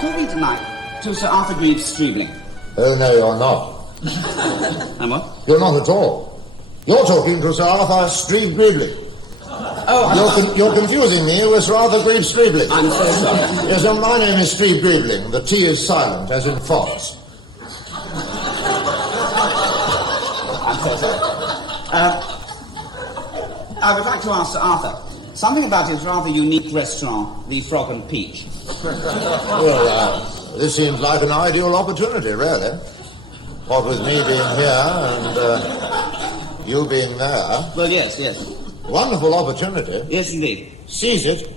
talking tonight to Sir Arthur Greaves Streebling. Oh, no, you're not. And what? You're not at all. You're talking to Sir Arthur Streebling. Oh, You're confusing me with Sir Arthur Greaves Streebling. I'm so sorry. Yes, my name is Streebling. The T is silent, as in fox. I'm so sorry. I would like to ask Sir Arthur something about his rather unique restaurant, the Frog and Peach. Well, this seems like an ideal opportunity, really. What with me being here and you being there. Well, yes. Wonderful opportunity. Yes, indeed. Seize it.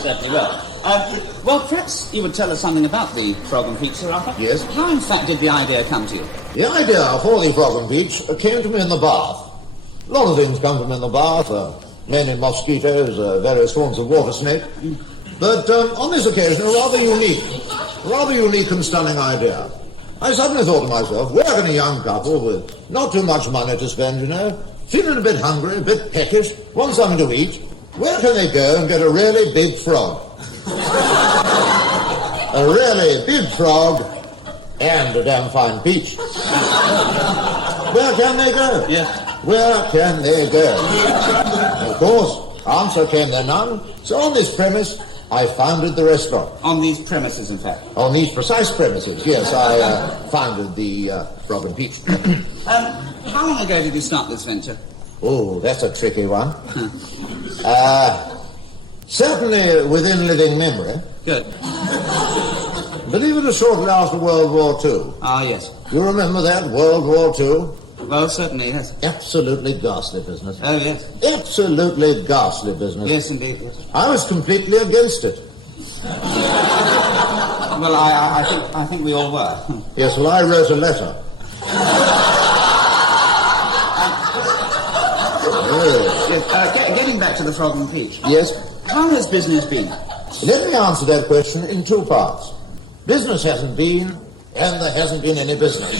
Certainly will. Well, perhaps you would tell us something about the Frog and Peach, Sir Arthur? Yes. How, in fact, did the idea come to you? The idea for the Frog and Peach came to me in the bath. A lot of things come to me in the bath, mainly mosquitoes, various forms of water snake. But on this occasion, a rather unique and stunning idea. I suddenly thought to myself, where can a young couple with not too much money to spend, feeling a bit hungry, a bit peckish, want something to eat, where can they go and get a really big frog? A really big frog and a damn fine peach. Where can they go? Yes. Where can they go? Of course, answer came there none. So on this premise, I founded the restaurant. On these premises, in fact. On these precise premises, yes, I founded the Frog and Peach. How long ago did you start this venture? Oh, that's a tricky one. Certainly within living memory. Good. Believe it or shortly after World War II. Ah, yes. You remember that, World War II? Well, certainly, yes. Absolutely ghastly business. Oh, yes. Absolutely ghastly business. Yes, indeed, yes. I was completely against it. Well, I think we all were. Yes, well, I wrote a letter. Yes, getting back to the Frog and Peach. Yes. How has business been? Let me answer that question in two parts. Business hasn't been, and there hasn't been any business.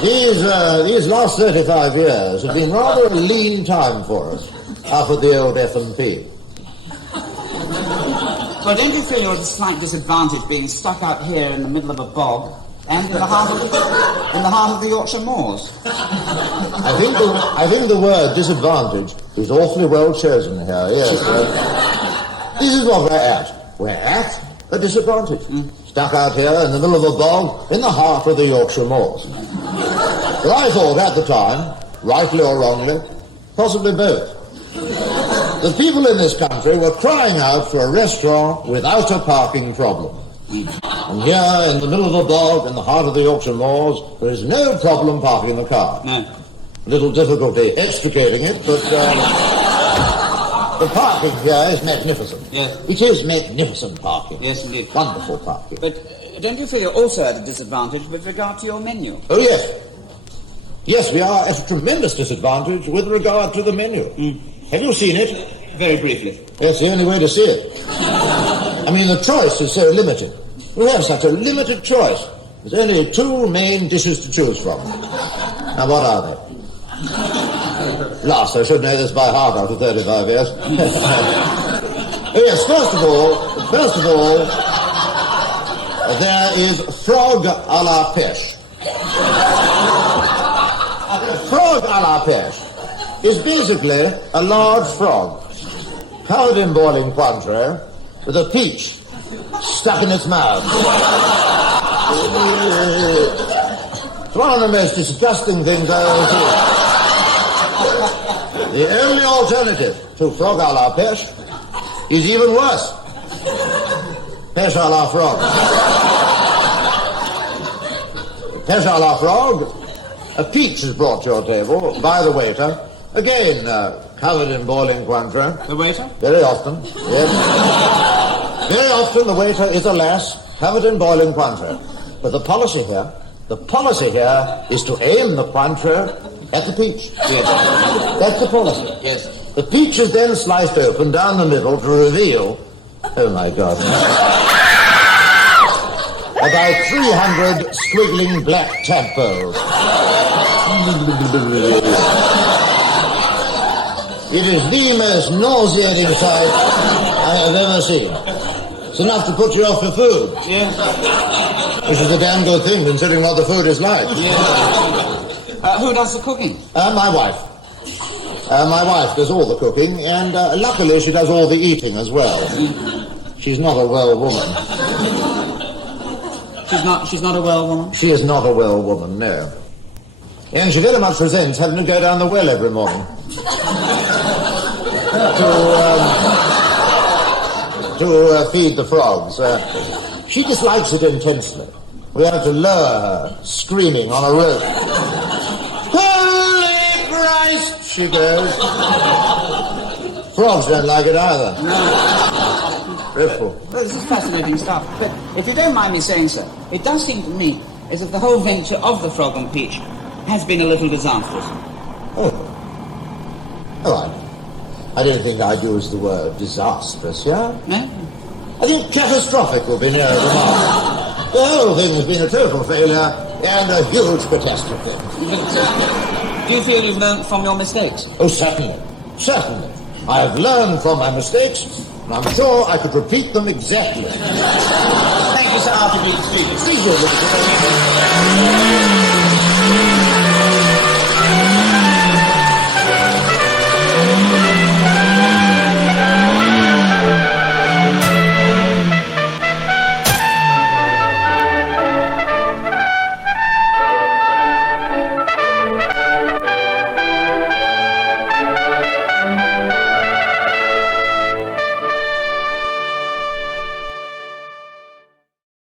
These last 35 years have been rather a lean time for us, up at the old F&P. Well, don't you feel you're at a slight disadvantage being stuck out here in the middle of a bog and in the heart of the Yorkshire moors? I think the word disadvantage is awfully well chosen here, yes. This is what we're at. We're at a disadvantage. Stuck out here in the middle of a bog in the heart of the Yorkshire moors. But I thought at the time, rightly or wrongly, possibly both. The people in this country were crying out for a restaurant without a parking problem. And here, in the middle of a bog, in the heart of the Yorkshire moors, there is no problem parking the car. No. Little difficulty extricating it, but the parking here is magnificent. Yes. It is magnificent parking. Yes, indeed. Wonderful parking. But don't you feel you're also at a disadvantage with regard to your menu? Oh, yes. Yes, we are at a tremendous disadvantage with regard to the menu. Have you seen it? Very briefly. That's the only way to see it. I mean, the choice is so limited. We have such a limited choice. There's only two main dishes to choose from. Now, what are they? Last, I should know this by heart after 35 years. Yes, first of all, there is frog à la pêche. Frog à la pêche is basically a large frog covered in boiling pointre with a peach stuck in its mouth. It's one of the most disgusting things I ever see. The only alternative to frog à la pêche is even worse. Pêche à la frog. Pêche à la frog. A peach is brought to your table by the waiter, again covered in boiling pointre. The waiter? Very often, yes. Very often the waiter is, alas, covered in boiling pointre. But the policy here is to aim the pointre at the peach. Yes. That's the policy. Yes. The peach is then sliced open down the middle to reveal, oh my God, about 300 squiggling black tadpoles. It is the most nauseating sight I have ever seen. It's enough to put you off your food. Yeah. Which is a damn good thing, considering what the food is like. Yeah. Who does the cooking? My wife. My wife does all the cooking, and luckily she does all the eating as well. She's not a well woman. She's not a well woman? She is not a well woman, no. And she very much resents having to go down the well every morning. to feed the frogs. She dislikes it intensely. We have to lower her, screaming on a rope. Holy Christ, she goes. Frogs don't like it either. Dreadful. Well, this is fascinating stuff. But if you don't mind me saying so, it does seem to me as if the whole venture of the Frog and Peach has been a little disastrous. Oh. All right. I don't think I'd use the word disastrous, yeah? No? I think catastrophic would be nearer the mark. The whole thing has been a total failure and a huge catastrophe. Do you feel you've learned from your mistakes? Oh, certainly. Certainly. I have learned from my mistakes, and I'm sure I could repeat them exactly. Thank you, Sir Arthur B. See you.